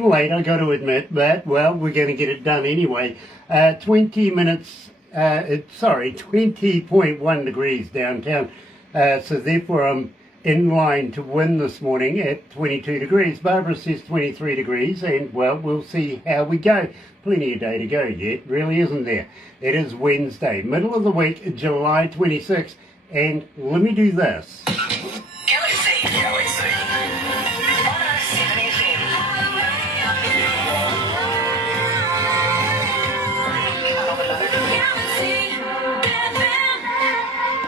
little late, I got to admit, but, well, we're going to get it done anyway. 20.1 degrees downtown, so therefore I'm in line to win this morning at 22 degrees. Barbara says 23 degrees, and, well, we'll see how we go. Plenty of day to go yet, really, isn't there? It is Wednesday, middle of the week, July 26th, and let me do this. Galaxy 107fm.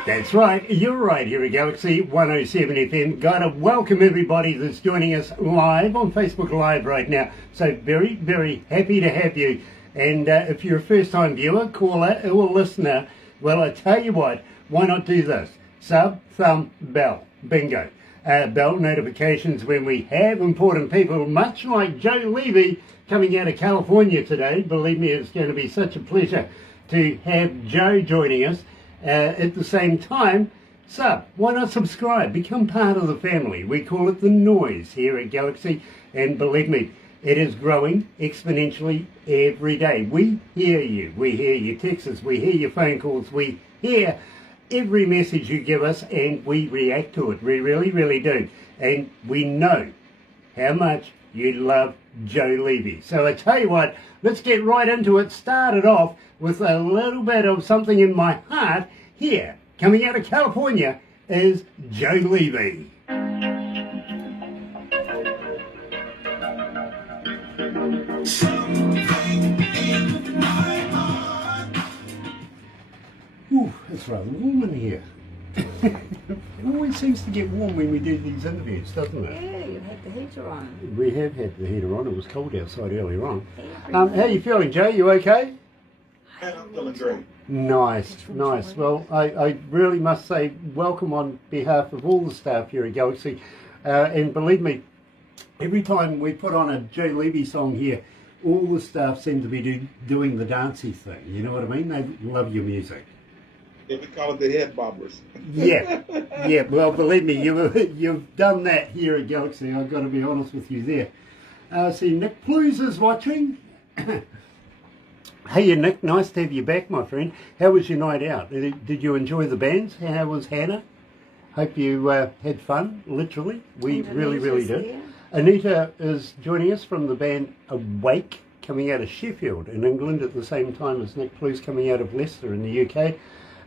That's right, you're right here at Galaxy 107 FM. Gotta welcome everybody that's joining us live on Facebook Live right now. So very, very happy to have you. And if you're a first-time viewer, caller, or listener, well, I tell you what, why not do this? Sub, thumb, bell. Bingo. Bell notifications when we have important people, much like Joe Leavy coming out of California today. Believe me, it's going to be such a pleasure to have Joe joining us. At the same time, why not subscribe? Become part of the family. We call it the noise here at Galaxy, and believe me, it is growing exponentially every day. We hear you. We hear your texts. We hear your phone calls. We hear every message you give us, and we react to it. We really, really do. And we know how much you love Joe Leavy. So I tell you what, let's get right into it. Start it off with a little bit of something in my heart. Here, coming out of California, is Joe Leavy. Ooh, it's rather warm in here. It always seems to get warm when we do these interviews, doesn't it? Yeah, you had the heater on. We have had the heater on. It was cold outside earlier on. How are you feeling, Joe? You okay? I'm feeling great. Nice, nice. Well, I really must say welcome on behalf of all the staff here at Galaxy. And believe me, every time we put on a Joe Leavy song here, all the staff seem to be doing the dancey thing. You know what I mean? They love your music. Yeah, we call it the head bobbers. Yeah, yeah. Well, believe me, you've done that here at Galaxy. I've got to be honest with you there. See, Nick Plews is watching. Hey, Nick, nice to have you back, my friend. How was your night out? Did you enjoy the bands? How was Hannah? Hope you had fun, literally. We really, really did. Here. Anita is joining us from the band Awake, coming out of Sheffield in England at the same time as Nick Plews coming out of Leicester in the UK.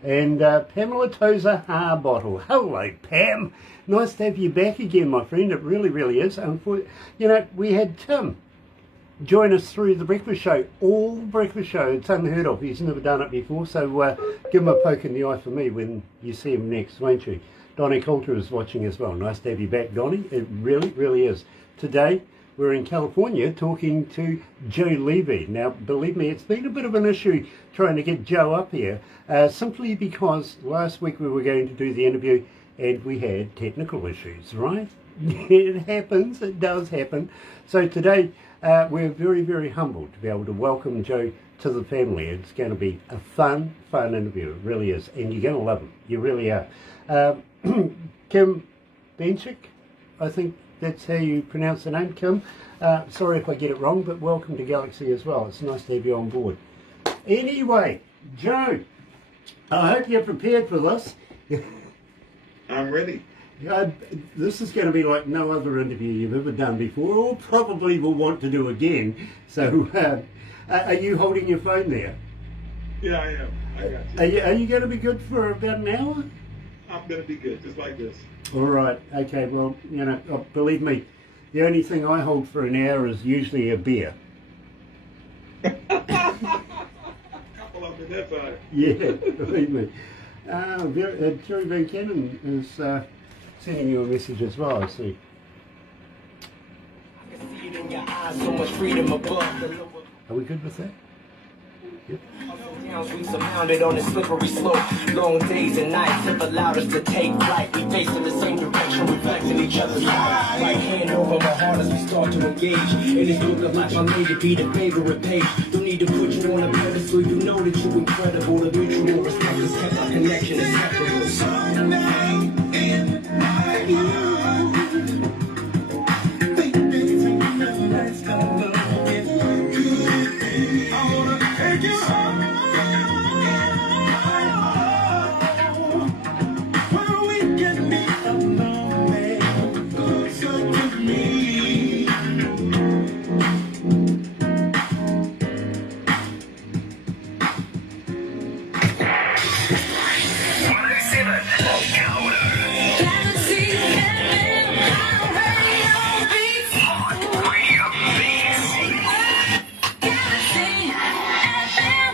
And Pamela Tozer Harbottle. Hello, Pam. Nice to have you back again, my friend. It really, really is. You know, we had Tim join us through the breakfast show. All breakfast show. It's unheard of. He's never done it before. So give him a poke in the eye for me when you see him next, won't you? Donnie Coulter is watching as well. Nice to have you back, Donnie. It really, really is. Today, we're in California talking to Joe Leavy. Now, believe me, it's been a bit of an issue trying to get Joe up here, simply because last week we were going to do the interview and we had technical issues, right? It happens, it does happen. So today, we're very, very humbled to be able to welcome Joe to the family. It's going to be a fun interview. It really is. And you're going to love him. You really are. Kim Benchik, I think that's how you pronounce the name, Kim. Sorry if I get it wrong, but welcome to Galaxy as well. It's nice to have you on board. Anyway, Joe, I hope you're prepared for this. I'm ready. This is going to be like no other interview you've ever done before, or probably will want to do again. So, are you holding your phone there? Yeah, I am. I got you. Are you going to be good for about an hour? I'm going to be good, just like this. All right. Okay. Well, you know, believe me, the only thing I hold for an hour is usually a beer. Couple of them that side. Yeah, believe me. Jerry Van Cannon is sending you a message as well, I see. Are we good with that? Yep. We surrounded on a slippery slope. Long days and nights have allowed us to take flight. We face in the same direction, reflecting each other's light. Right hand over my heart as we start to engage. In this book of life, I made it be the favorite page. Don't need to put you on a pedestal. You know that you're incredible. The mutual respect has kept our connection inseparable. Someday in my youth, baby, let's go.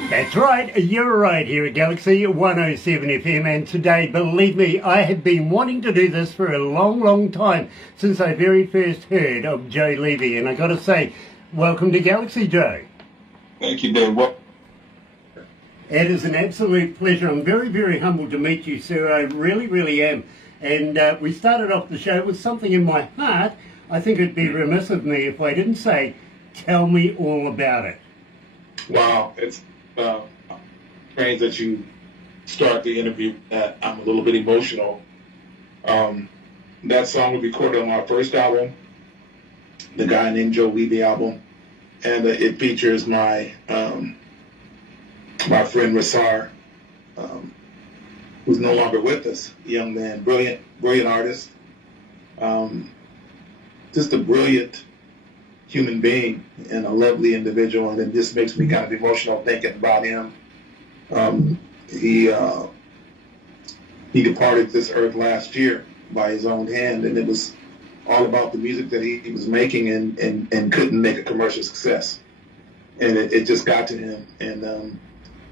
That's right, you're right here at Galaxy 107 FM, and today, believe me, I have been wanting to do this for a long time, since I very first heard of Joe Leavy, and I got to say, welcome to Galaxy, Joe. Thank you, Dave. It is an absolute pleasure. I'm very humbled to meet you, sir. I really am. And we started off the show with something in my heart. I think it'd be remiss of me if I didn't say, tell me all about it. Wow, it's strange that you start the interview that I'm a little bit emotional. That song was recorded on our first album, the Guy Named Joe Leavy album, and it features my my friend Rasar, who's no longer with us. Young man, brilliant artist, just a brilliant human being and a lovely individual, and it just makes me kind of emotional thinking about him. He departed this earth last year by his own hand, and it was all about the music that he was making and couldn't make a commercial success. And it just got to him. And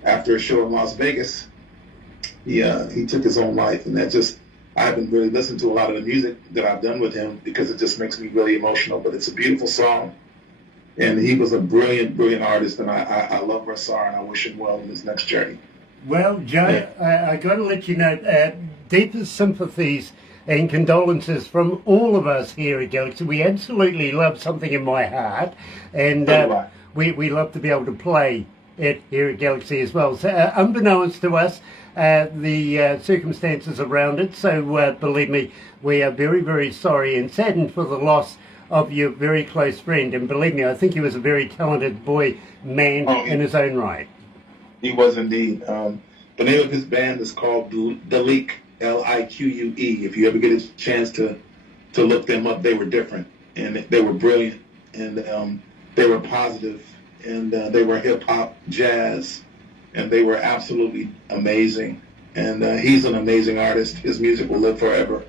after a show in Las Vegas, he took his own life. And that just, I haven't really listened to a lot of the music that I've done with him because it just makes me really emotional. But it's a beautiful song. And he was a brilliant artist. And I love Rasar, and I wish him well in his next journey. Well, Joe, I got to let you know, deepest sympathies and condolences from all of us here at Galaxy. We absolutely love Something in My Heart, and we love to be able to play it here at Galaxy as well. So, unbeknownst to us, the circumstances around it, so believe me, we are very sorry and saddened for the loss of your very close friend. And believe me, I think he was a very talented man in his own right. He was indeed. The name of his band is called The Leak, Lique. If you ever get a chance to look them up, they were different, and they were brilliant, and they were positive, and they were hip-hop, jazz, and they were absolutely amazing. And he's an amazing artist. His music will live forever.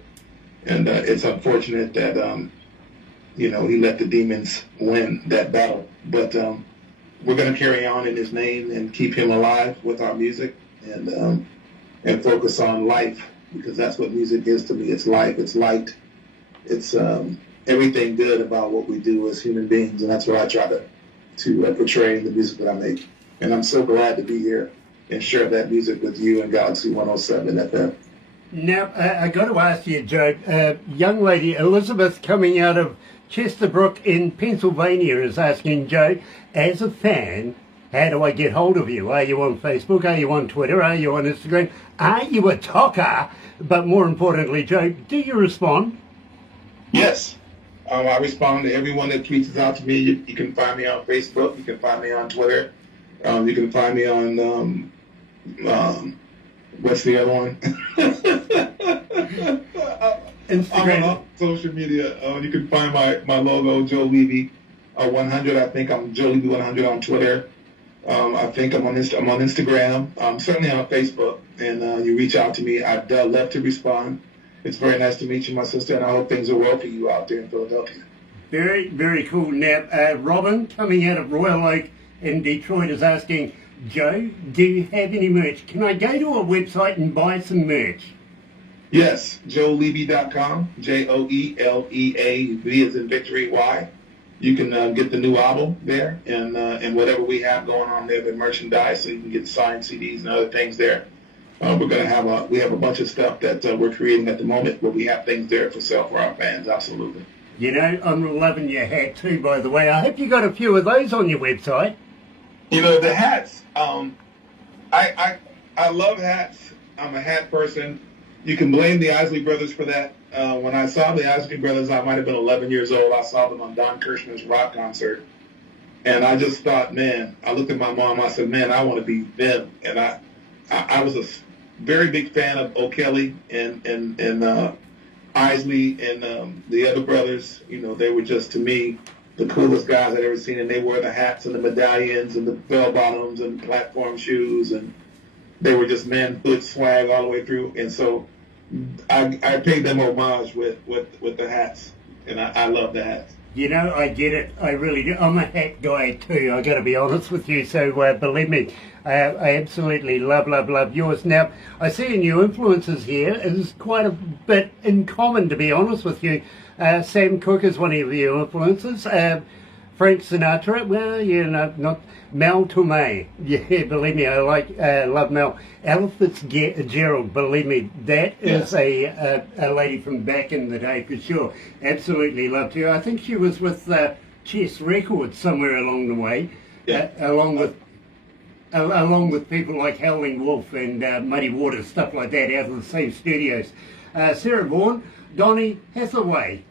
And it's unfortunate that, he let the demons win that battle. But we're going to carry on in his name and keep him alive with our music, and focus on life, because that's what music is to me. It's life, it's light, it's everything good about what we do as human beings, and that's what I try to portray in the music that I make. And I'm so glad to be here and share that music with you and Galaxy 107 FM. Now, I got to ask you, Joe, young lady Elizabeth coming out of Chesterbrook in Pennsylvania is asking, Joe, as a fan, how do I get hold of you? Are you on Facebook? Are you on Twitter? Are you on Instagram? Are you a talker? But more importantly, Joe, do you respond? Yes. I respond to everyone that reaches out to me. You can find me on Facebook. You can find me on Twitter. You can find me on, what's the other one? Instagram. I'm on social media. You can find my logo, Joe Leavy 100. I think I'm Joe Leavy 100 on Twitter. I think I'm on Instagram. I'm certainly on Facebook. And you reach out to me. I'd love to respond. It's very nice to meet you, my sister, and I hope things are well for you out there in Philadelphia. Very cool. Now, Robin, coming out of Royal Oak in Detroit, is asking, Joe, do you have any merch? Can I go to a website and buy some merch? Yes, joeleavy.com, JOELEAV as in victory, Y. You can get the new album there, and whatever we have going on there, the merchandise, so you can get signed CDs and other things there. We're going to have a bunch of stuff that we're creating at the moment, but we have things there for sale for our fans, absolutely. You know, I'm loving your hat too, by the way. I hope you got a few of those on your website. You know, the hats, I love hats. I'm a hat person. You can blame the Isley Brothers for that. When I saw the Isley Brothers, I might have been 11 years old. I saw them on Don Kirshner's rock concert. And I just thought, man, I looked at my mom, I said, man, I want to be them. And I was a very big fan of O'Kelly and Isley and the other brothers. You know, they were just, to me, the coolest guys I'd ever seen. And they wore the hats and the medallions and the bell bottoms and platform shoes. And they were just manhood swag all the way through. And so I paid them homage with the hats. And I love the hats. You know, I get it. I really do. I'm a hat guy too. I got to be honest with you. So believe me, I absolutely love yours. Now, I see in your influences here is quite a bit in common, to be honest with you. Sam Cooke is one of your influences. Frank Sinatra, well, you know, not Mel Torme. Yeah, believe me, I love Mel. Ella Fitzgerald, believe me, that is a lady from back in the day for sure. Absolutely loved her. I think she was with Chess Records somewhere along the way, along with people like Howling Wolf and Muddy Waters, stuff like that, out of the same studios. Sarah Vaughan, Donny Hathaway.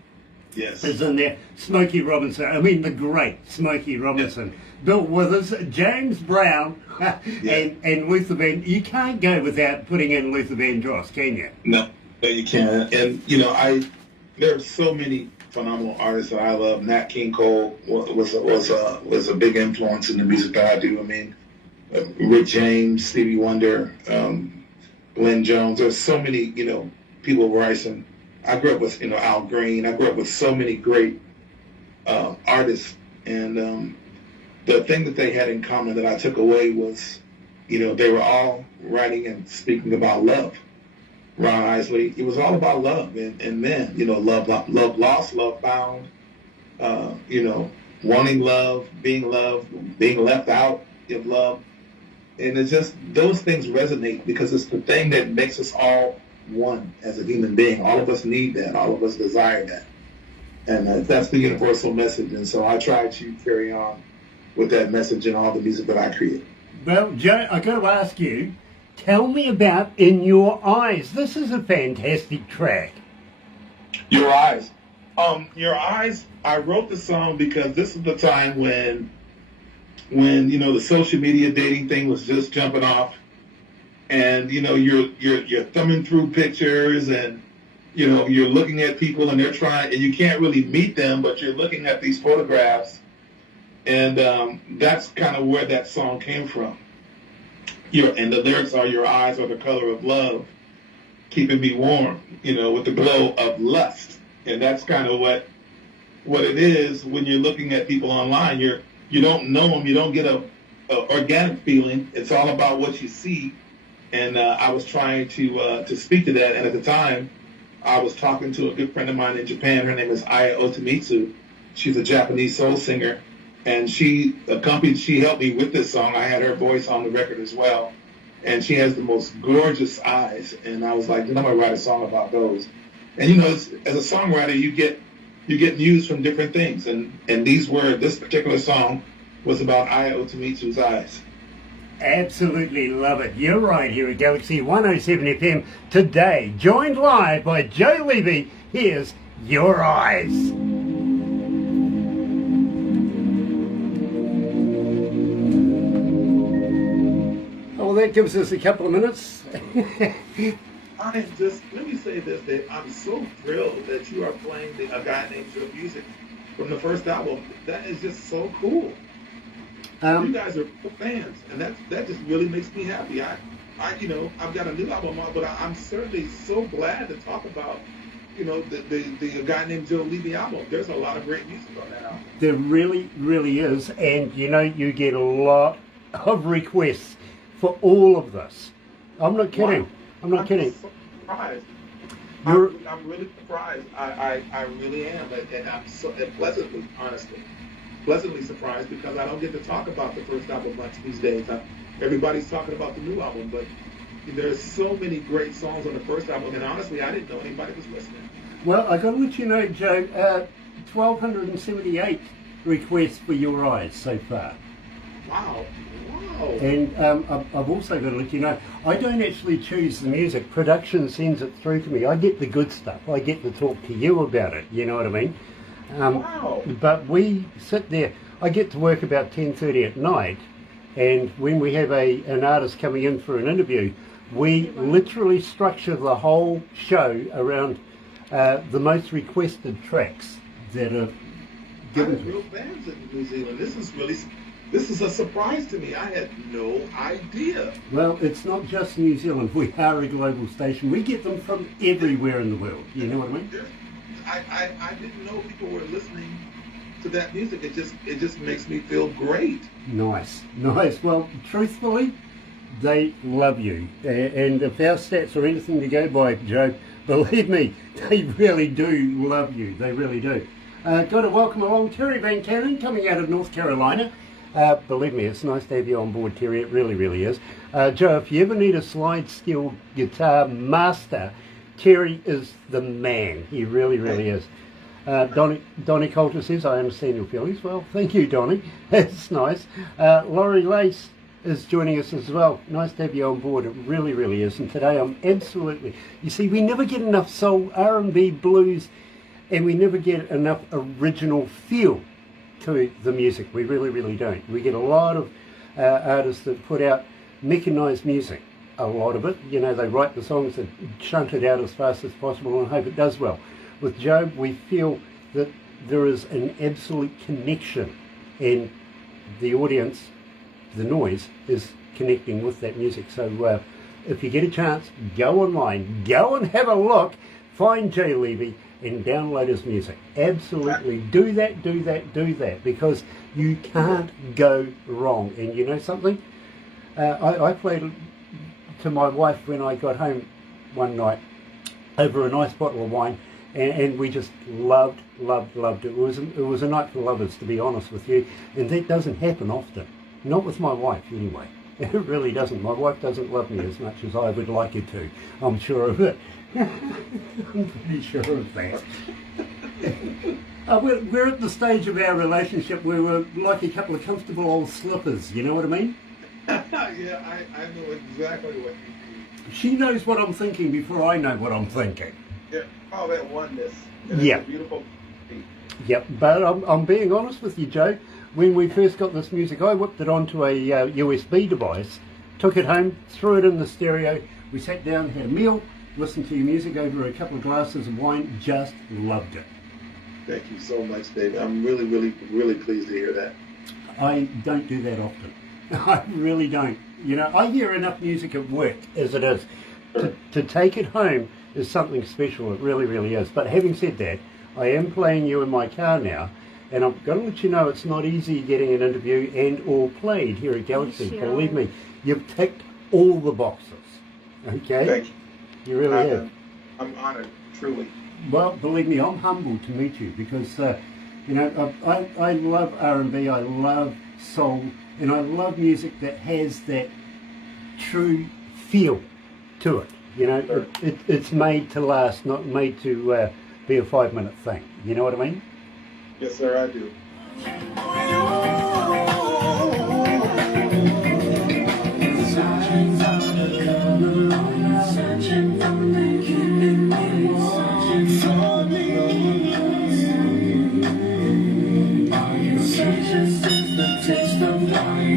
Yes. Is in there. Smokey Robinson. I mean, the great Smokey Robinson. Yes. Bill Withers, James Brown, and Luther Van. You can't go without putting in Luther Vandross, can you? No, you can't. And you know, there are so many phenomenal artists that I love. Nat King Cole was a big influence in the music that I do. I mean, Rick James, Stevie Wonder, Glenn Jones. There's so many, you know, people writing. I grew up with, you know, Al Green. I grew up with so many great artists, and the thing that they had in common that I took away was, you know, they were all writing and speaking about love. Ron Isley, it was all about love and men, you know, love lost, love found, you know, wanting love, being left out of love, and it's just those things resonate because it's the thing that makes us all one as a human being. All of us need that. All of us desire that. And that's the universal message. And so I try to carry on with that message in all the music that I create. Well, Joe, I got to ask you, tell me about In Your Eyes. This is a fantastic track. Your Eyes. Your Eyes, I wrote the song because this is the time when you know, the social media dating thing was just jumping off. And you know, you're thumbing through pictures, and you know, you're looking at people, and they're trying, and you can't really meet them, but you're looking at these photographs, and that's kind of where that song came from. And the lyrics are, "Your eyes are the color of love, keeping me warm, you know, with the glow of lust," and that's kind of what it is when you're looking at people online. You don't know them, you don't get a organic feeling. It's all about what you see. And I was trying to speak to that. And at the time, I was talking to a good friend of mine in Japan. Her name is Aya Otomitsu. She's a Japanese soul singer. And she helped me with this song. I had her voice on the record as well. And she has the most gorgeous eyes. And I was like, I'm going to write a song about those. And, you know, as a songwriter, you get news from different things. And this particular song was about Aya Otomitsu's eyes. Absolutely love it. You're right here at Galaxy 107 FM today, joined live by Joe Leavy. Here's Your Eyes. Well, that gives us a couple of minutes. Let me say this, that I'm so thrilled that you are playing a guy named Joe Music from the first album. That is just so cool. You guys are fans, and that just really makes me happy. You know, I've got a new album out, but I'm certainly so glad to talk about, you know, the guy named Joe Leavy album. There's a lot of great music on that album. There really, really is, and you know, you get a lot of requests for all of this. I'm not kidding. Wow. I'm not kidding. So surprised. I'm really surprised. I really am, and I'm so pleasantly, honestly. Pleasantly surprised because I don't get to talk about the first album much these days. Everybody's talking about the new album, but there's so many great songs on the first album, and honestly, I didn't know anybody was listening. Well, I got to let you know, Joe, 1,278 requests for Your Eyes so far. Wow. And I've also got to let you know, I don't actually choose the music. Production sends it through to me. I get the good stuff. I get to talk to you about it. You know what I mean? Wow. But we sit there. I get to work about 10:30 at night, and when we have an artist coming in for an interview, we literally structure the whole show around the most requested tracks that are given to real fans in New Zealand. This is a surprise to me. I had no idea. Well, it's not just New Zealand. We are a global station. We get them from everywhere in the world. You know what I mean? I didn't know people were listening to that music. It just makes me feel great. Nice. Well, truthfully, they love you. And if our stats are anything to go by, Joe, believe me, they really do love you. They really do. Got to welcome along Terry Van Cannon coming out of North Carolina. Believe me, it's nice to have you on board, Terry. It really, really is. Joe, if you ever need a slide steel guitar master, Terry is the man. He really, really is. Donnie Coulter says, I understand your feelings. Well, thank you, Donnie. That's nice. Laurie Lace is joining us as well. Nice to have you on board. It really, really is. And today I'm absolutely... You see, we never get enough soul, R&B, blues, and we never get enough original feel to the music. We really, really don't. We get a lot of artists that put out mechanised music. A lot of it. You know, they write the songs and shunt it out as fast as possible and hope it does well. With Joe, we feel that there is an absolute connection, and the audience, the noise, is connecting with that music. So if you get a chance, go online, go and have a look, find Joe Leavy and download his music. Absolutely do that, because you can't go wrong. And you know something? I played to my wife when I got home one night over a nice bottle of wine, and we just loved it. It was a night for lovers, to be honest with you, and that doesn't happen often. Not with my wife, anyway. It really doesn't. My wife doesn't love me as much as I would like her to. I'm sure of it. I'm pretty sure of that. We're at the stage of our relationship where we're like a couple of comfortable old slippers, you know what I mean? Yeah, I know exactly what you mean. She knows what I'm thinking before I know what I'm thinking. Yeah, all that oneness. Yeah. It's a beautiful thing. Yep, but I'm being honest with you, Joe. When we first got this music, I whipped it onto a USB device, took it home, threw it in the stereo. We sat down, had a meal, listened to your music over a couple of glasses of wine, just loved it. Thank you so much, David. I'm really, really, really pleased to hear that. I don't do that often. I really don't. You know, I hear enough music at work as it is. To take it home is something special. It really, really is. But having said that, I am playing you in my car now, and I've got to let you know it's not easy getting an interview and or played here at Galaxy. Sure. Believe me, you've ticked all the boxes. Okay? Thank you. You really have. I'm honored, truly. Well, believe me, I'm humbled to meet you because, you know, I love R&B, I love soul, and I love music that has that true feel to it. You know, Sure. it's made to last, not made to be a 5-minute thing. You know what I mean? Yes, sir, I do.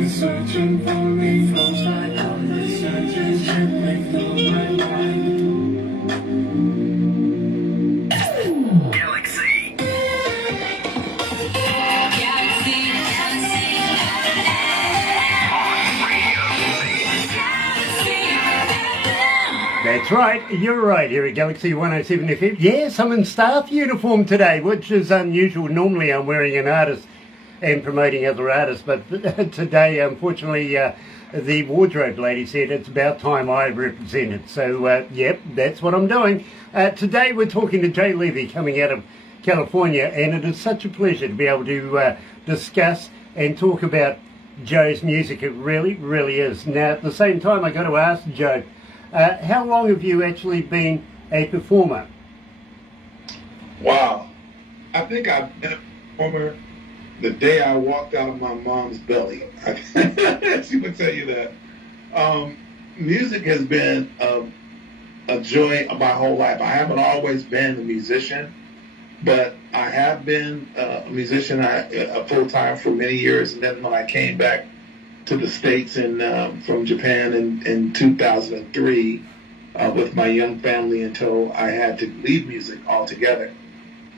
Searching for me, flows like on the surface, gently flow my mind. Galaxy. That's right, you're right, here at Galaxy 107 FM. Yes, I'm in staff uniform today, which is unusual. Normally I'm wearing an artist and promoting other artists, but today, unfortunately, the wardrobe lady said it's about time I represented. So, yep, that's what I'm doing. Today we're talking to Joe Leavy coming out of California, and it is such a pleasure to be able to discuss and talk about Joe's music. It really, really is. Now, at the same time, I got to ask Joe, how long have you actually been a performer? Wow. I think I've been a performer the day I walked out of my mom's belly. She would tell you that. Music has been a joy of my whole life. I haven't always been a musician, but I have been a musician, full time for many years, and then when I came back to the States from Japan in 2003 with my young family until I had to leave music altogether.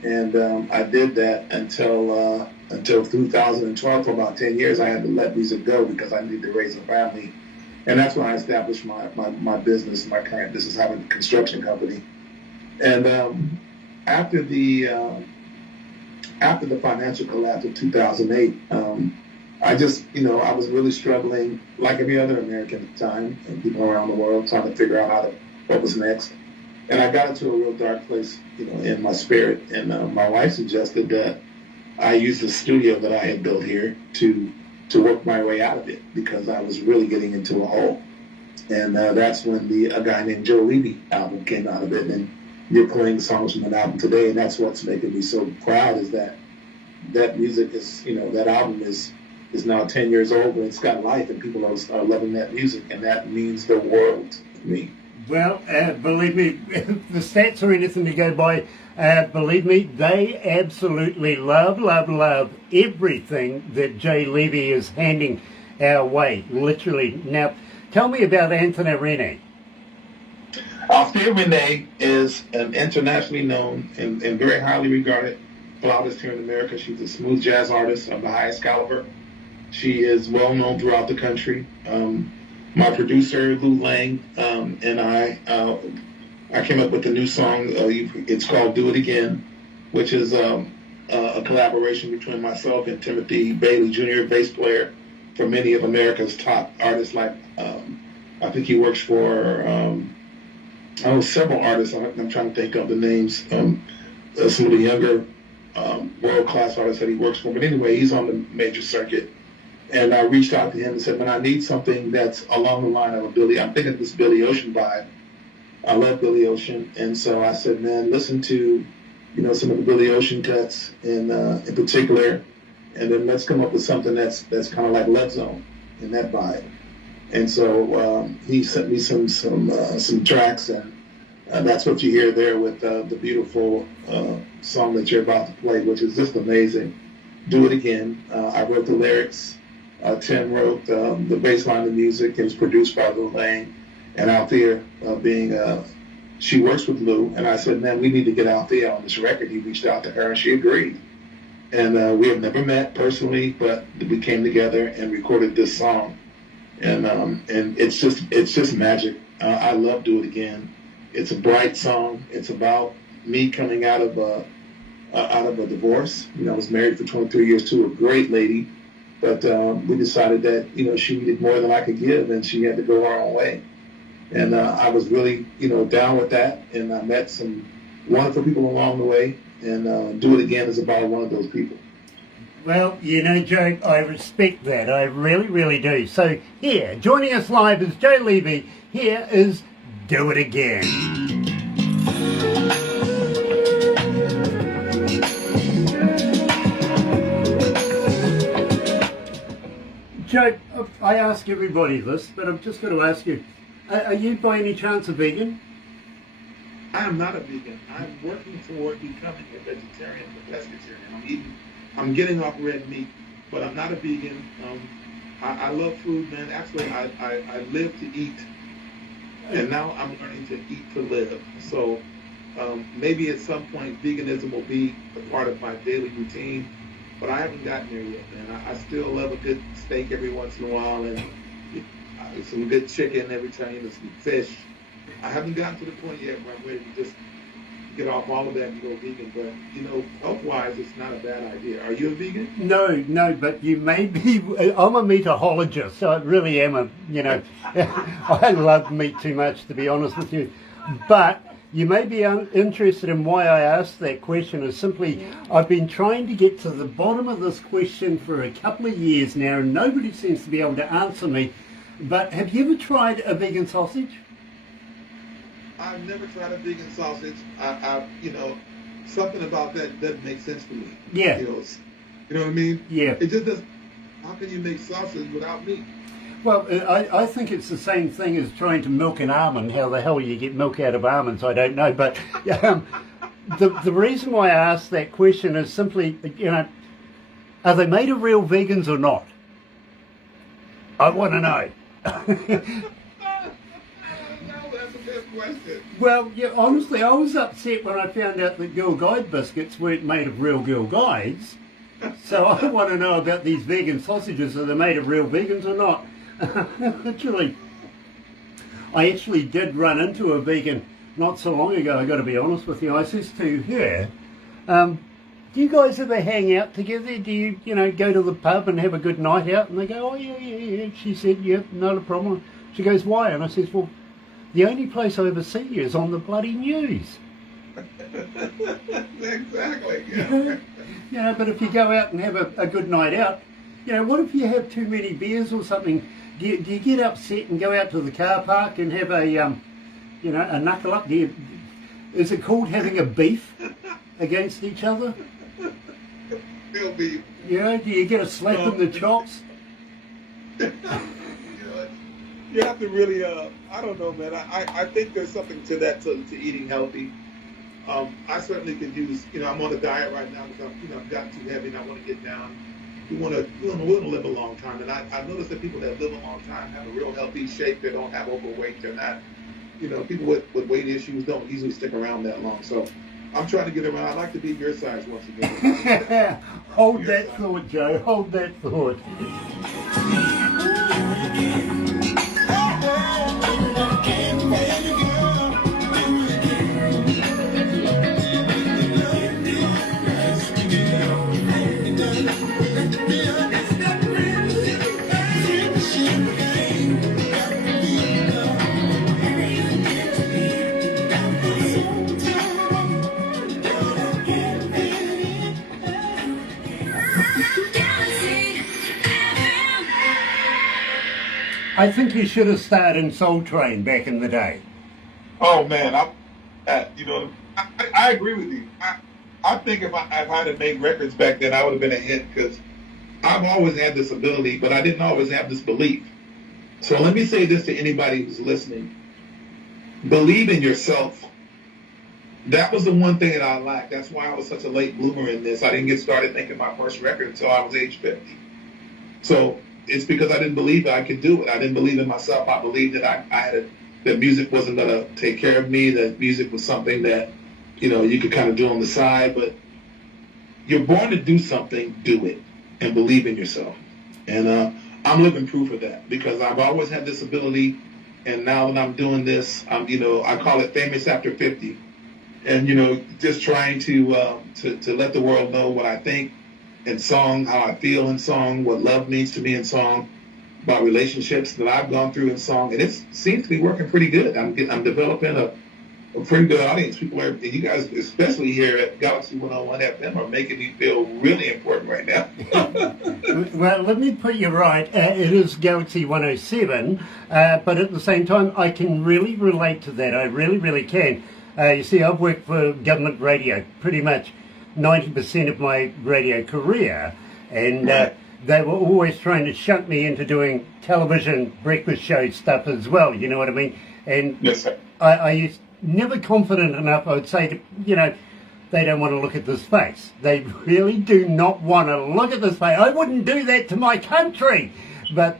And I did that until 2012. For about 10 years, I had to let music go because I needed to raise a family. And that's when I established my business, my current business, having a construction company. And after the financial collapse of 2008, I just, I was really struggling, like every other American at the time, and people around the world, trying to figure out what was next. And I got into a real dark place, in my spirit. And my wife suggested that I use the studio that I had built here to work my way out of it, because I was really getting into a hole. And that's when a guy named Joe Leavy album came out of it. And you're playing songs from that album today, and that's what's making me so proud, is that music is, that album is now 10 years old, and it's got life, and people are loving that music, and that means the world to me. Well, believe me, if the stats are anything to go by, believe me, they absolutely love everything that Joe Leavy is handing our way, literally. Now, tell me about Anthony Rene. Althea Rene is an internationally known and very highly regarded flautist here in America. She's a smooth jazz artist of the highest caliber. She is well known throughout the country. My producer, Lou Lang, and I came up with a new song. It's called Do It Again, which is a collaboration between myself and Timothy Bailey Jr., bass player for many of America's top artists. Like, I think he works for several artists. I'm trying to think of the names. Some of the younger world-class artists that he works for. But anyway, he's on the major circuit. And I reached out to him and said, man, I need something that's along the line of a Billy. I'm thinking of this Billy Ocean vibe. I love Billy Ocean. And so I said, man, listen to, some of the Billy Ocean cuts in particular. And then let's come up with something that's kind of like Love Zone in that vibe. And so he sent me some tracks, and that's what you hear there with the beautiful song that you're about to play, which is just amazing. Do It Again. I wrote the lyrics. Tim wrote the bass line of music. It was produced by Lou Lang. And Althea, she works with Lou. And I said, man, we need to get Althea on this record. He reached out to her, and she agreed. And we have never met personally, but we came together and recorded this song. And it's just magic. I love Do It Again. It's a bright song. It's about me coming out of a divorce. I was married for 23 years to a great lady, but we decided that she needed more than I could give, and she had to go her own way. And I was really down with that, and I met some wonderful people along the way. And Do It Again is about one of those people. Well, Joe, I respect that. I really, really do. So here, joining us live is Joe Leavy. Here is Do It Again. Joe, I ask everybody this, but I'm just going to ask you, are you by any chance a vegan? I am not a vegan. I'm working toward becoming a vegetarian or pescatarian. I'm getting off red meat, but I'm not a vegan. I love food, man. Actually, I live to eat, and now I'm learning to eat to live. So maybe at some point veganism will be a part of my daily routine, but I haven't gotten there yet, man. I still love a good steak every once in a while, and some good chicken every time, some fish. I haven't gotten to the point yet where I'm ready to just get off all of that and go vegan, but health-wise, it's not a bad idea. Are you a vegan? No, but you may be. I'm a meatologist, so I really am I love meat too much, to be honest with you. But you may be interested in why I asked that question. Is simply I've been trying to get to the bottom of this question for a couple of years now, and nobody seems to be able to answer me. But have you ever tried a vegan sausage? I've never tried a vegan sausage. Something about that doesn't make sense to me. Yeah. You know what I mean? Yeah. It just doesn't. How can you make sausage without meat? Well, I think it's the same thing as trying to milk an almond. How the hell you get milk out of almonds, I don't know. But the reason why I asked that question is simply, are they made of real vegans or not? I want to know. That's a good question. Well, yeah, honestly, I was upset when I found out that Girl Guide biscuits weren't made of real Girl Guides. So I want to know about these vegan sausages. Are they made of real vegans or not? I actually did run into a vegan not so long ago, I got to be honest with you. I says to her, do you guys ever hang out together? Do you, go to the pub and have a good night out? And they go, oh, yeah. She said, yeah, not a problem. She goes, why? And I says, well, the only place I ever see you is on the bloody news. Exactly. Yeah. But if you go out and have a good night out, what if you have too many beers or something? Do you get upset and go out to the car park and have a knuckle up? Is it called having a beef against each other? Real beef. Do you get a slap in the chops? You have to really, I don't know, man. I think there's something to that, to eating healthy. I certainly could use, I'm on a diet right now because I've gotten too heavy and I want to get down. We want to live a long time. And I noticed that people that live a long time have a real healthy shape. They don't have overweight. They're not, people with weight issues don't easily stick around that long. So I'm trying to get around. I'd like to be your size once again. Hold that thought, Joe. Hold that thought. I think you should have started in Soul Train back in the day. Oh man, I agree with you. I think if I'd have made records back then, I would have been a hit because I've always had this ability, but I didn't always have this belief. So let me say this to anybody who's listening: believe in yourself. That was the one thing that I lacked. That's why I was such a late bloomer in this. I didn't get started making my first record until I was age 50. So it's because I didn't believe that I could do it. I didn't believe in myself. I believed that that music wasn't going to take care of me, that music was something that, you could kind of do on the side. But you're born to do something, do it, and believe in yourself. And I'm living proof of that because I've always had this ability. And now that I'm doing this, I call it famous after 50. And, just trying to let the world know what I think in song, how I feel in song, what love means to me in song, about relationships that I've gone through in song, and it seems to be working pretty good. I'm developing a pretty good audience. People are, and you guys, especially here at Galaxy 101 FM, are making me feel really important right now. Well, let me put you right. It is Galaxy 107, but at the same time, I can really relate to that. I really, really can. You see, I've worked for government radio pretty much 90% of my radio career, and they were always trying to shunt me into doing television breakfast show stuff as well, you know what I mean? And Yes, sir. I used never confident enough, I would say, to, they don't want to look at this face. They really do not want to look at this face. I wouldn't do that to my country. But,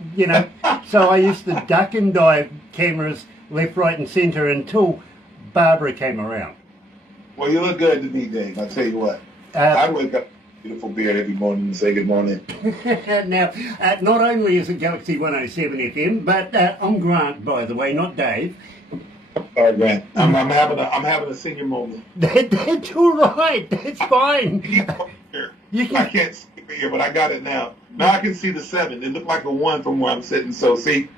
so I used to duck and dive cameras left, right and centre until Barbara came around. Well, you look good to me, Dave. I'll tell you what. I wake up with a beautiful beard every morning and say good morning. Now, not only is it Galaxy 107 FM, but I'm Grant, by the way, not Dave. All right, Grant. I'm having a senior moment. That's all right. That's fine. I can't see it here, but I got it now. Now I can see the 7. It looked like a 1 from where I'm sitting. So see,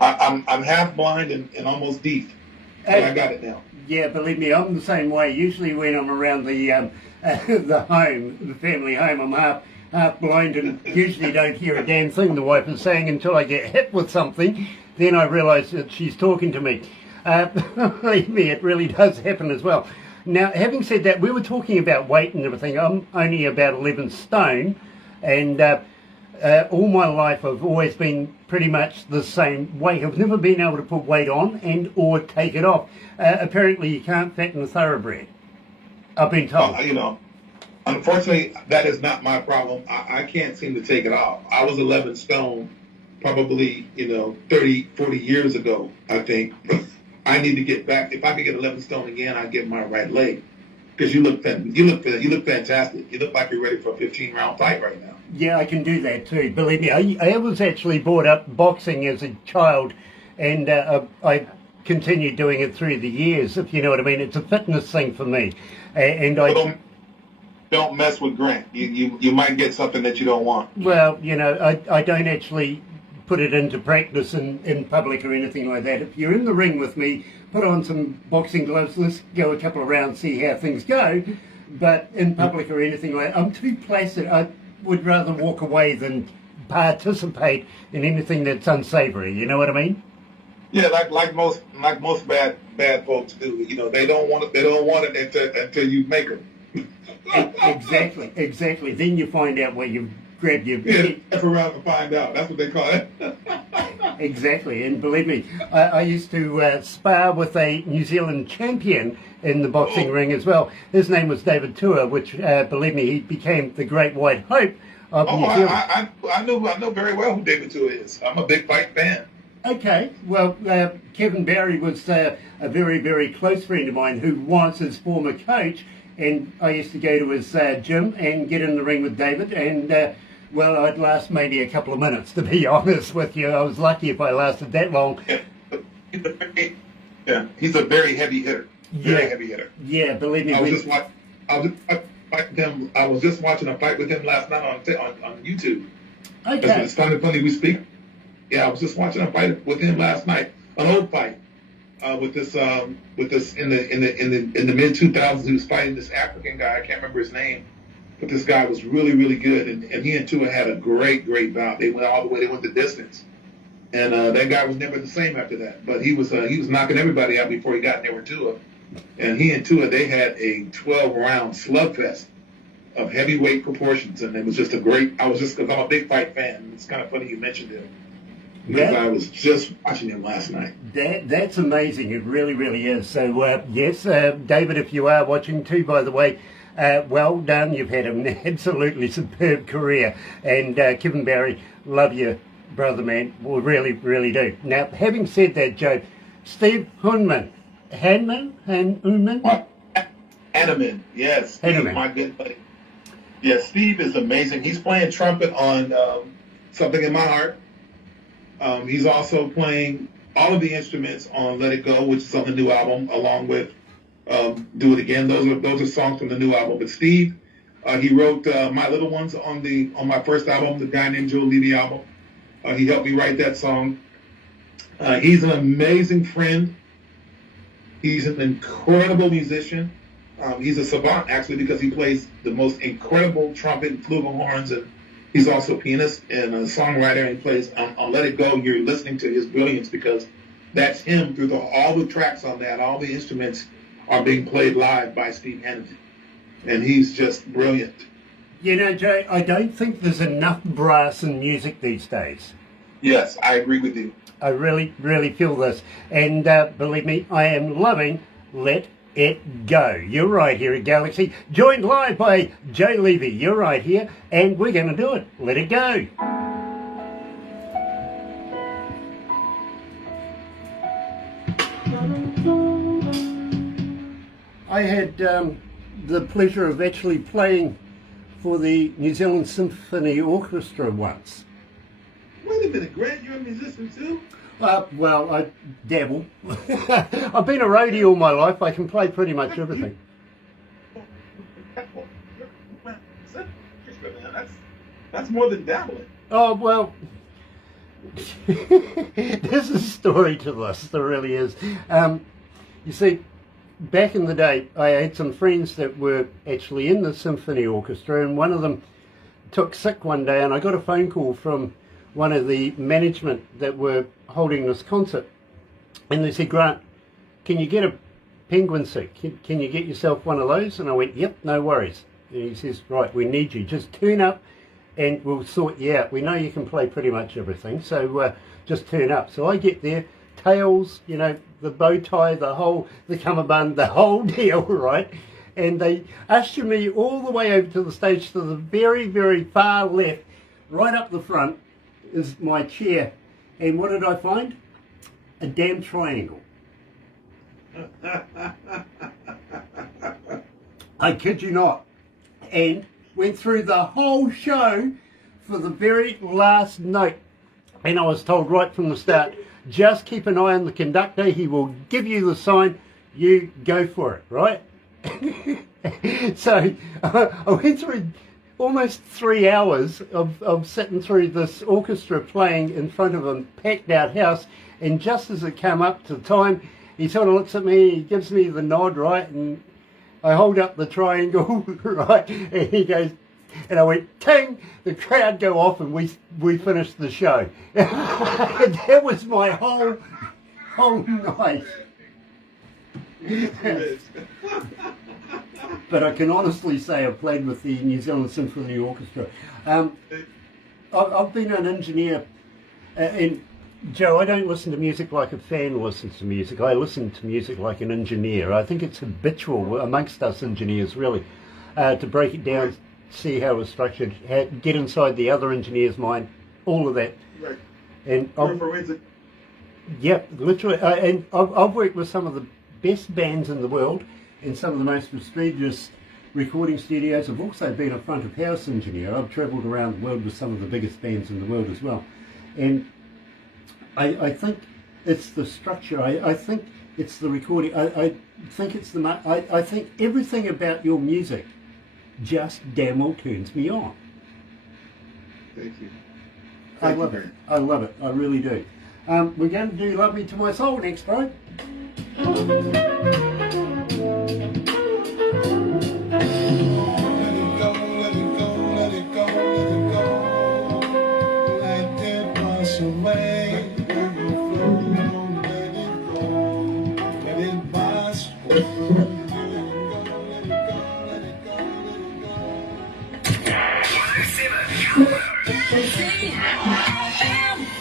I'm half blind and almost deaf. But I got it now. Yeah, believe me, I'm the same way. Usually when I'm around the home, the family home, I'm half blind and usually don't hear a damn thing the wife is saying until I get hit with something. Then I realise that she's talking to me. Believe me, it really does happen as well. Now, having said that, we were talking about weight and everything. I'm only about 11 stone, and all my life I've always been pretty much the same weight. I've never been able to put weight on and or take it off. Apparently you can't fatten a thoroughbred. I've been told. You know, unfortunately, that is not my problem. I can't seem to take it off. I was 11 stone probably, 30, 40 years ago, I think. I need to get back. If I could get 11 stone again, I'd get my right leg. Because you look fantastic. You look like you're ready for a 15-round fight right now. Yeah, I can do that too. Believe me, I was actually brought up boxing as a child, and I continued doing it through the years, if you know what I mean. It's a fitness thing for me. And don't mess with Grant. You might get something that you don't want. Well, I don't actually put it into practice in public or anything like that. If you're in the ring with me, put on some boxing gloves, let's go a couple of rounds, see how things go. But in public or anything like that, I'm too placid. I would rather walk away than participate in anything that's unsavory. You know what I mean? Yeah, like most bad folks do. They don't want it until you make them. Exactly. Then you find out where you grab your... Yeah, F around and find out. That's what they call it. Exactly, and believe me, I used to spar with a New Zealand champion in the boxing ring as well. His name was David Tua, which, believe me, he became the Great White Hope of New Zealand. I know very well who David Tua is. I'm a big fight fan. Okay, well, Kevin Barry was a very, very close friend of mine who was his former coach, and I used to go to his gym and get in the ring with David, and well, I'd last maybe a couple of minutes, to be honest with you. I was lucky if I lasted that long. Yeah, he's a very heavy hitter. Very heavy hitter. Yeah, believe me. I was just watching a fight with him last night on YouTube. Okay. It's funny we speak. Yeah, I was just watching a fight with him last night, an old fight with this in the mid 2000s. He was fighting this African guy. I can't remember his name. But this guy was really, really good, and he and Tua had a great bout. They went all the way. They went the distance, and that guy was never the same after that. But he was knocking everybody out before he got there with Tua. And he and Tua, they had a 12-round slugfest of heavyweight proportions, and it was just because I'm a big fight fan. It's kind of funny you mentioned him. Because I was just watching him last night. That's amazing. It really, really is. So, yes, David, if you are watching too, by the way, well done. You've had an absolutely superb career. And Kevin Barry, love you, brother, man. We really, really do. Now, having said that, Joe, Steve Hanneman, yes. Steve, my good buddy. Yeah, Steve is amazing. He's playing trumpet on Something in My Heart. He's also playing all of the instruments on Let It Go, which is on the new album, along with Do It Again. Those are songs from the new album. But Steve, he wrote My Little Ones on my first album, the guy named Joe Leavy album. He helped me write that song. He's an amazing friend. He's an incredible musician. He's a savant, actually, because he plays the most incredible trumpet and flugelhorns, and he's also a pianist and a songwriter, and he plays on Let It Go. You're listening to his brilliance because that's him through all the tracks on that. All the instruments are being played live by Steve Hanneman, and he's just brilliant. You know, Joe, I don't think there's enough brass in music these days. Yes, I agree with you. I really, really feel this. And believe me, I am loving Let It Go. You're right here at Galaxy. Joined live by Joe Leavy. You're right here. And we're going to do it. Let it go. I had the pleasure of actually playing for the New Zealand Symphony Orchestra once. Wait a minute, Grant, you're a musician too? Well, I dabble. I've been a roadie all my life. I can play pretty much everything. That's more than dabbling. Oh, well, there's a story to this. There really is. You see, back in the day, I had some friends that were actually in the symphony orchestra, and one of them took sick one day, and I got a phone call from one of the management that were holding this concert, and they said, Grant, can you get a penguin suit? Can you get yourself one of those? And I went, yep, no worries. And he says, right, we need you. Just turn up and we'll sort you out. We know you can play pretty much everything, so just turn up. So I get there, tails, you know, the bow tie, the cummerbund, the whole deal, right? and they usher me all the way over to the stage to the very, very far left. Right up the front is my chair. And what did I find? A damn triangle. I kid you not. And went through the whole show for the very last note. And I was told right from the start, just keep an eye on the conductor. He will give you the sign. You go for it, right? So I went through almost 3 hours of sitting through this orchestra playing in front of a packed out house. And just as it came up to time, he sort of looks at me, he gives me the nod, right? And I hold up the triangle, right? And he goes, and I went, ting! The crowd go off and we finished the show. That was my whole night. But I can honestly say I've played with the New Zealand Symphony Orchestra. I've been an engineer, and Joe, I don't listen to music like a fan listens to music. I listen to music like an engineer. I think it's habitual amongst us engineers, really, to break it down, see how it's structured, get inside the other engineer's mind, all of that. Right. And Forensic. Yep, literally. And I've worked with some of the best bands in the world in some of the most prestigious recording studios. I've also been a front of house engineer. I've travelled around the world with some of the biggest bands in the world as well. And I think it's the structure. I think it's the recording. I think it's the. I think everything about your music just damn well turns me on. Thank you. I love it. I love it. I really do. We're going to do "Love Me to My Soul" next, bro.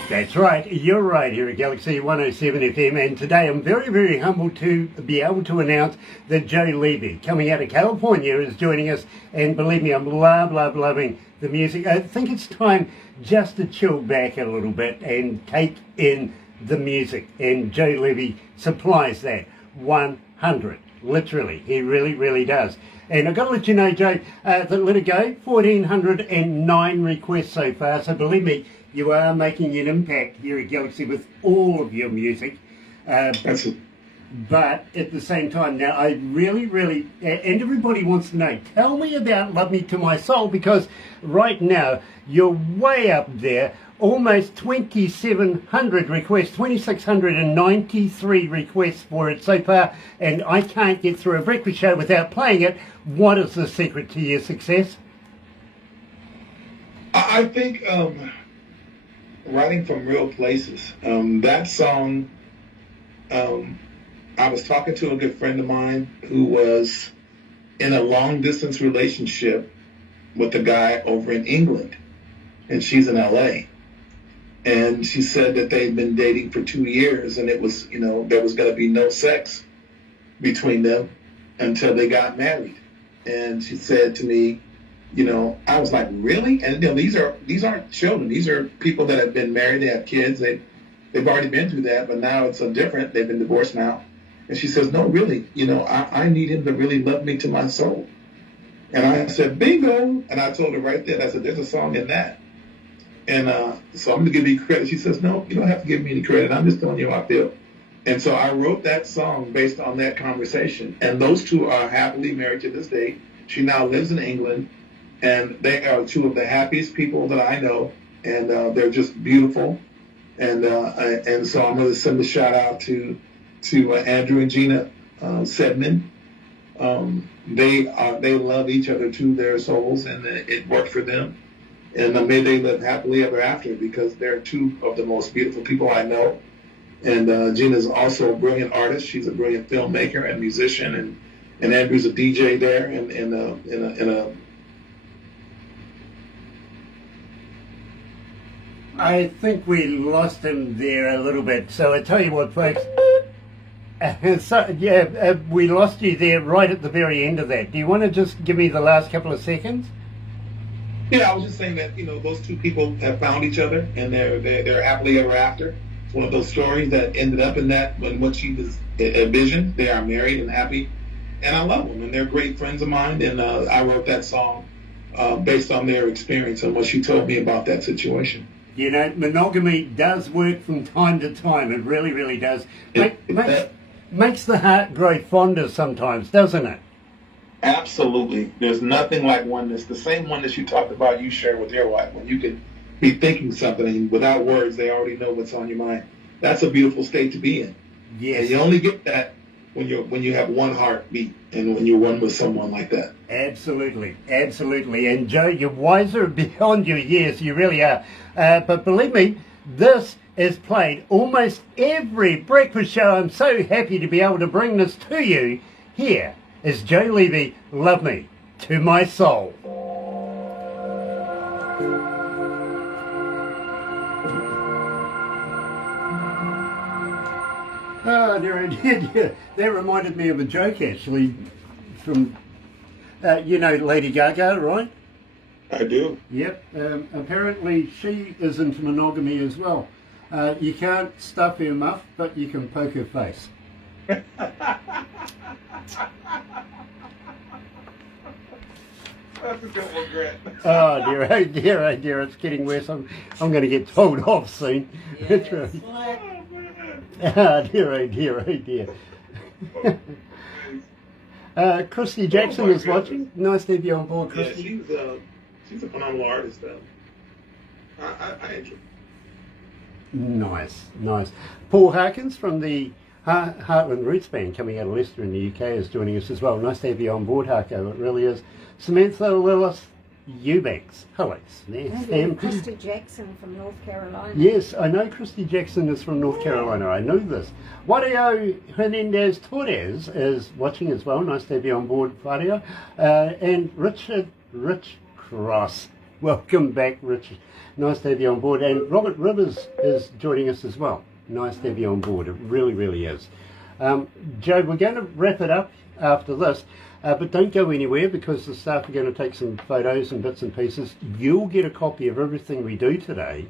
That's right, you're right here at Galaxy 107 FM, and today I'm very, very humbled to be able to announce that Joe Leavy, coming out of California, is joining us, and believe me, I'm loving the music. I think it's time just to chill back a little bit and take in the music, and Joe Leavy supplies that 100, literally, he really does. And I've got to let you know, Joe, that Let It Go, 1,409 requests so far, so believe me, you are making an impact here at Galaxy with all of your music. That's it. But at the same time, now I really, and everybody wants to know, tell me about Love Me to My Soul, because right now you're way up there, almost 2,700 requests, 2,693 requests for it so far, and I can't get through a breakfast show without playing it. What is the secret to your success? I think writing from real places. That song, I was talking to a good friend of mine who was in a long distance relationship with a guy over in England, and she's in LA. And she said that they'd been dating for 2 years, and it was, there was going to be no sex between them until they got married. And she said to me, I was like, really? And these aren't children. These are people that have been married. They have kids. They've already been through that, but now it's so different. They've been divorced now. And she says, no, really, I need him to really love me to my soul. And I said, bingo. And I told her right there, I said, there's a song in that. And so I'm going to give you credit. She says, no, you don't have to give me any credit. I'm just telling you how I feel. And so I wrote that song based on that conversation. And those two are happily married to this day. She now lives in England. And they are two of the happiest people that I know, and they're just beautiful. And so I'm going to send a shout out to Andrew and Gina Sedman. They love each other to their souls, and it worked for them. And may they live happily ever after, because they're two of the most beautiful people I know. And Gina's also a brilliant artist. She's a brilliant filmmaker and musician, and Andrew's a DJ there, and a I think we lost him there a little bit. So I tell you what, folks. So, yeah, we lost you there right at the very end of that. Do you want to just give me the last couple of seconds? Yeah, I was just saying that those two people have found each other and they're happily ever after. It's one of those stories that ended up in that when what she was envisioned. They are married and happy, and I love them, and they're great friends of mine. And I wrote that song based on their experience and what she told me about that situation. You know, monogamy does work from time to time. It really, really does. Makes the heart grow fonder sometimes, doesn't it? Absolutely. There's nothing like oneness. The same oneness you talked about, you share with your wife. When you can be thinking something and without words, they already know what's on your mind. That's a beautiful state to be in. Yes. And you only get that when you have one heartbeat and when you're one with someone like that. Absolutely, absolutely. And Joe, you're wiser beyond your years. You really are. But believe me, this is played almost every breakfast show. I'm so happy to be able to bring this to you. Here is Joe Leavy, Love Me to My Soul. Oh, dear. That reminded me of a joke, actually, from, Lady Gaga, right? I do. Yep. Apparently, she is into monogamy as well. You can't stuff her muff, but you can poke her face. That's a good one, Grant. Oh dear, it's getting worse. I'm going to get told off soon. That's right. Oh dear. Christy Jackson is watching. Nice to have you on board, Christy. Yeah, she's a phenomenal artist. I enjoy it. Nice. Paul Harkins from the Heartland Roots Band coming out of Leicester in the UK is joining us as well. Nice to have you on board, Harko. It really is. Samantha Lillis Eubanks. Hello, Samantha. And Christy Jackson from North Carolina. Yes, I know Christy Jackson is from North Carolina. I know this. Wario Hernandez Torres is watching as well. Nice to have you on board, Wario. And Rich Cross. Welcome back, Richard. Nice to have you on board. And Robert Rivers is joining us as well. Nice to have you on board. It really, really is. Joe, we're going to wrap it up after this, but don't go anywhere because the staff are going to take some photos and bits and pieces. You'll get a copy of everything we do today,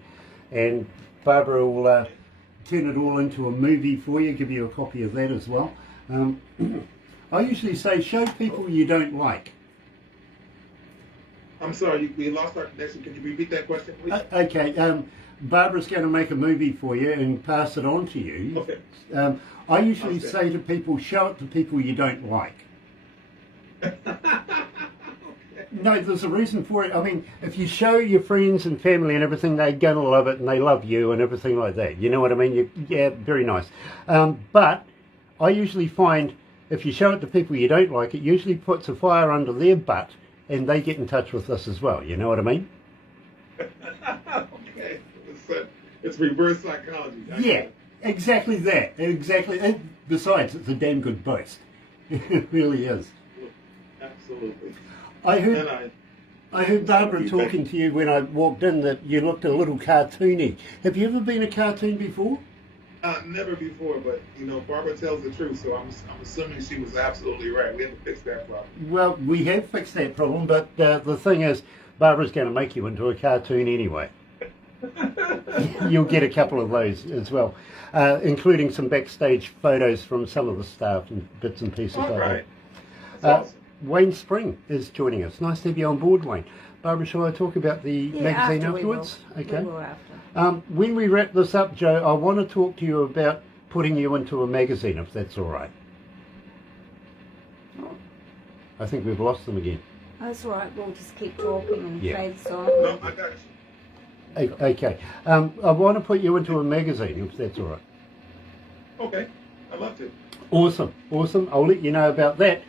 and Barbara will turn it all into a movie for you, give you a copy of that as well. I usually say, show people you don't like. I'm sorry, we lost our connection. Can you repeat that question, please? Okay. Barbara's going to make a movie for you and pass it on to you. Okay. I usually say to people, show it to people you don't like. No, there's a reason for it. I mean, if you show your friends and family and everything, they're going to love it and they love you and everything like that. You know what I mean? Yeah, very nice. But I usually find if you show it to people you don't like, it usually puts a fire under their butt and they get in touch with us as well. You know what I mean? Okay. It's reverse psychology. Yeah, exactly that. Exactly. And besides, it's a damn good boast. It really is. Absolutely. I heard Barbara talking to you when I walked in that you looked a little cartoony. Have you ever been a cartoon before? Never before, but Barbara tells the truth, so I'm assuming she was absolutely right. We have to fix that problem. Well, we have fixed that problem, but the thing is, Barbara's going to make you into a cartoon anyway. You'll get a couple of those as well, including some backstage photos from some of the staff and bits and pieces like right. that. Awesome. Wayne Spring is joining us. Nice to have you on board, Wayne. Barbara, shall I talk about the magazine afterwards? Okay. We will after. When we wrap this up, Joe, I want to talk to you about putting you into a magazine, if that's all right. I think we've lost them again. That's all right. We'll just keep talking and play the song. No, I got you. Okay. I want to put you into a magazine, if that's all right. Okay. I'd love to. Awesome. I'll let you know about that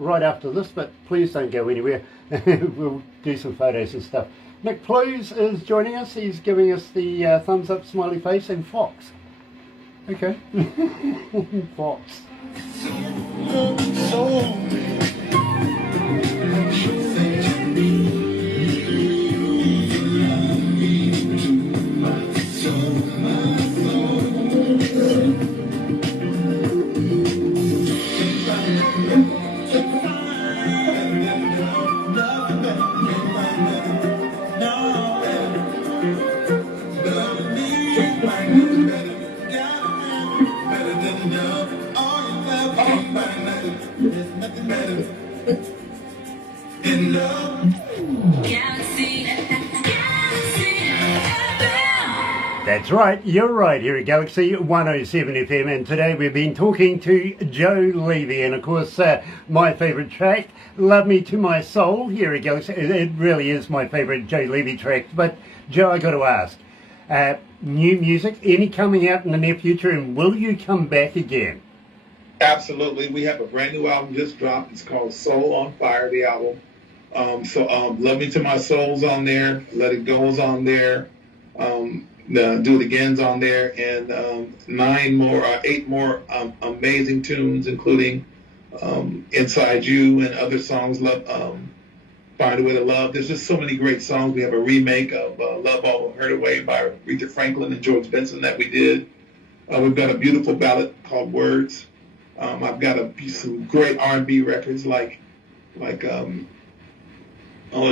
right after this, but please don't go anywhere. We'll do some photos and stuff. Nick Plews is joining us. He's giving us the thumbs up smiley face, and Fox. Okay. Fox. That's right, you're right, here at Galaxy 107 FM, and today we've been talking to Joe Leavy, and of course my favourite track, Love Me to My Soul, here at Galaxy. It really is my favourite Joe Leavy track. But Joe, I got to ask, new music, any coming out in the near future, and will you come back again? Absolutely. We have a brand new album just dropped. It's called Soul on Fire, the album. Love Me to My Soul's on there, Let It Go's on there, Do It Again's on there, and 8 more amazing tunes, including Inside You and other songs, Find a Way to Love. There's just so many great songs. We have a remake of Love All Hurt Away by Aretha Franklin and George Benson that we did. We've got a beautiful ballad called Words. I've got some great R&B records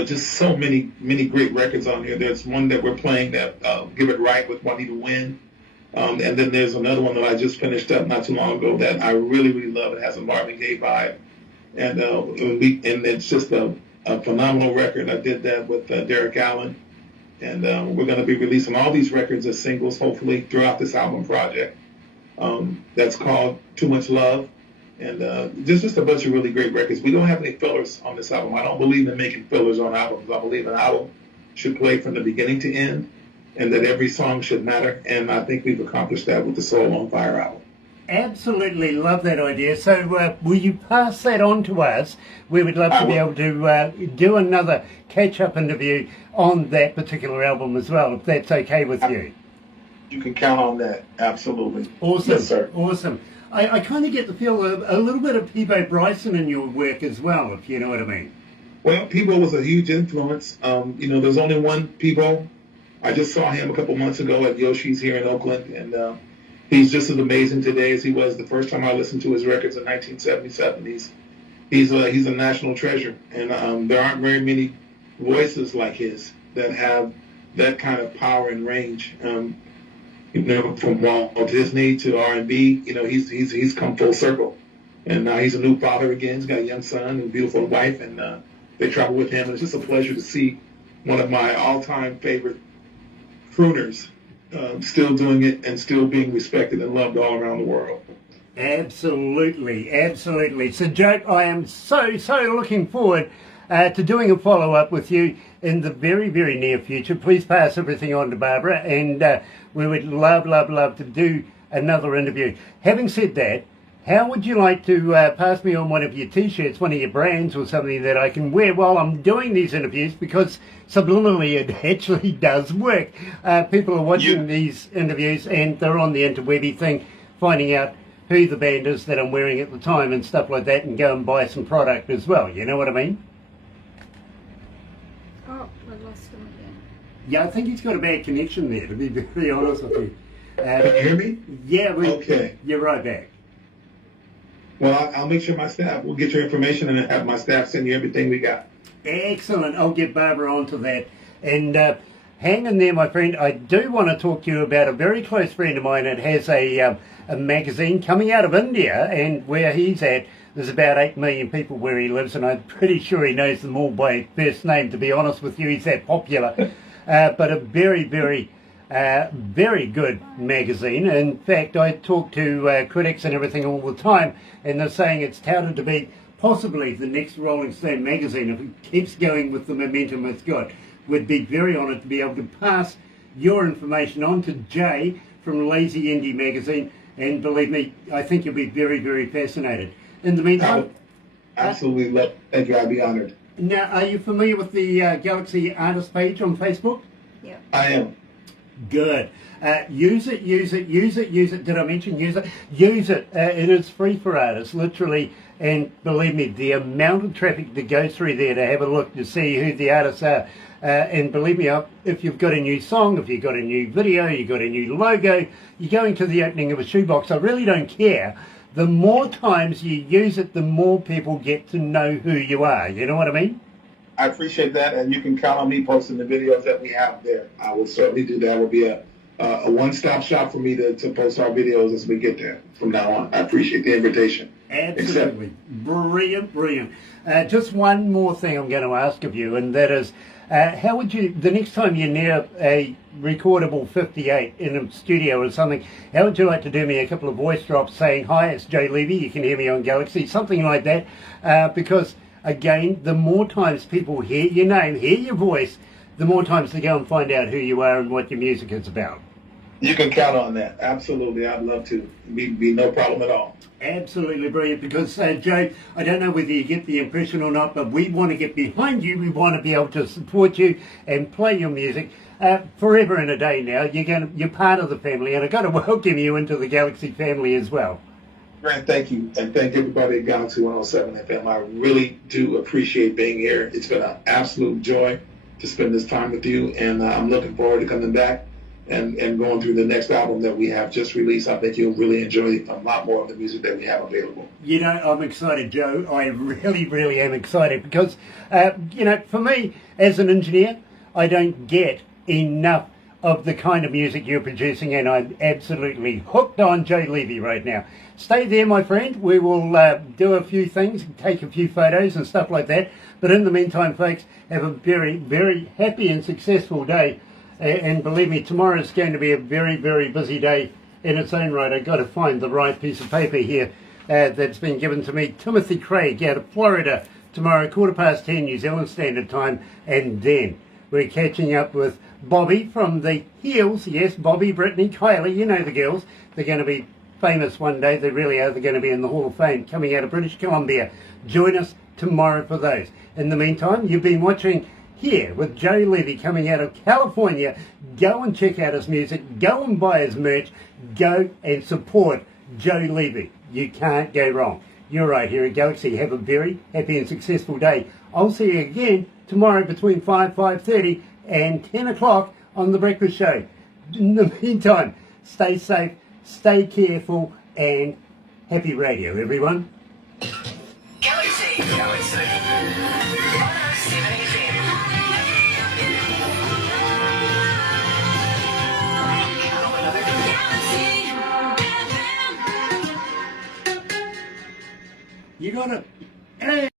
just so many great records on here. There's one that we're playing that Give It Right with Juanita Wynn. And then there's another one that I just finished up not too long ago that I really, really love. It has a Marvin Gaye vibe. And it's just a phenomenal record. I did that with Derek Allen. And we're going to be releasing all these records as singles, hopefully, throughout this album project. That's called Too Much Love. And just a bunch of really great records. We don't have any fillers on this album. I don't believe in making fillers on albums. I believe an album should play from the beginning to end, and that every song should matter. And I think we've accomplished that with the Soul on Fire album. Absolutely love that idea. So will you pass that on to us? We would love to be able to do another catch-up interview on that particular album as well, if that's okay with you. You can count on that. Absolutely. Awesome. Yes, sir. Awesome. I kind of get the feel of a little bit of Peebo Bryson in your work as well, if you know what I mean. Well, Peebo was a huge influence. There's only one Peebo. I just saw him a couple months ago at Yoshi's here in Oakland, and he's just as amazing today as he was the first time I listened to his records in 1977. He's a national treasure, and there aren't very many voices like his that have that kind of power and range. From Walt Disney to R&B, he's come full circle, and now he's a new father again. He's got a young son and a beautiful wife, and they travel with him. And it's just a pleasure to see one of my all-time favorite crooners still doing it and still being respected and loved all around the world. Absolutely, absolutely. So, Joe, I am so looking forward to doing a follow-up with you in the very, very near future. Please pass everything on to Barbara, and we would love to do another interview. Having said that, how would you like to pass me on one of your T-shirts, one of your brands or something that I can wear while I'm doing these interviews, because subliminally it actually does work. People are watching these interviews and they're on the interwebby thing, finding out who the band is that I'm wearing at the time and stuff like that, and go and buy some product as well. You know what I mean? Oh, I lost him again. Yeah, I think he's got a bad connection there, to be very honest with you. Can you hear me? Yeah, okay. You're right back. Well, I'll make sure my staff will get your information and have my staff send you everything we got. Excellent. I'll get Barbara onto that. And hang in there, my friend. I do want to talk to you about a very close friend of mine that has a magazine coming out of India, and where he's at, there's about 8 million people where he lives, and I'm pretty sure he knows them all by first name, to be honest with you. He's that popular. But a very, very good magazine. In fact, I talk to critics and everything all the time, and they're saying it's touted to be possibly the next Rolling Stone magazine if it keeps going with the momentum it's got. We'd be very honoured to be able to pass your information on to Jay from Lazy Indie magazine, and believe me, I think you'll be very, very fascinated. In the meantime, absolutely love. Thank you. I'd be honoured. Now, are you familiar with the Galaxy Artist page on Facebook? Yeah. I am. Good. Use it. Did I mention use it? Use it. It is free for artists, literally. And believe me, the amount of traffic that goes through there to have a look to see who the artists are. And believe me, if you've got a new song, if you've got a new video, you've got a new logo, you're going to the opening of a shoebox. I really don't care. The more times you use it, the more people get to know who you are. You know what I mean? I appreciate that, and you can count on me posting the videos that we have there. I will certainly do that. It will be a a one-stop shop for me to post our videos as we get there from now on. I appreciate the invitation. Absolutely. Brilliant, brilliant. Just one more thing I'm going to ask of you, and that is, how would you, the next time you're near a recordable 58 in a studio or something, how would you like to do me a couple of voice drops saying, hi, it's Joe Leavy, you can hear me on Galaxy, something like that, because, again, the more times people hear your name, hear your voice, the more times they go and find out who you are and what your music is about. You can count on that. Absolutely. I'd love to. Be no problem at all. Absolutely brilliant, because Joe, I don't know whether you get the impression or not, but we want to get behind you. We want to be able to support you and play your music forever and a day now. You're part of the family, and I've got to welcome you into the Galaxy family as well. Grant, thank you. And thank everybody at Galaxy 107 FM. I really do appreciate being here. It's been an absolute joy to spend this time with you, and I'm looking forward to coming back and going through the next album that we have just released. I think you'll really enjoy a lot more of the music that we have available. You know, I'm excited, Joe. I really, really am excited because, for me, as an engineer, I don't get enough of the kind of music you're producing, and I'm absolutely hooked on Joe Leavy right now. Stay there, my friend. We will do a few things, take a few photos and stuff like that. But in the meantime, folks, have a very, very happy and successful day. And believe me, tomorrow is going to be a very, very busy day in its own right. I've got to find the right piece of paper here that's been given to me. Timothy Craig out of Florida tomorrow, 10:15 New Zealand Standard Time. And then we're catching up with Bobby from the Heels. Yes, Bobby, Brittany, Kylie, you know the girls. They're going to be famous one day. They really are. They're going to be in the Hall of Fame coming out of British Columbia. Join us tomorrow for those. In the meantime, you've been watching Here with Joe Leavy coming out of California. Go and check out his music. Go and buy his merch. Go and support Joe Leavy. You can't go wrong. You're right here at Galaxy. Have a very happy and successful day. I'll see you again tomorrow between 5:30 and 10 o'clock on The Breakfast Show. In the meantime, stay safe, stay careful, and happy radio, everyone. Galaxy. You got it.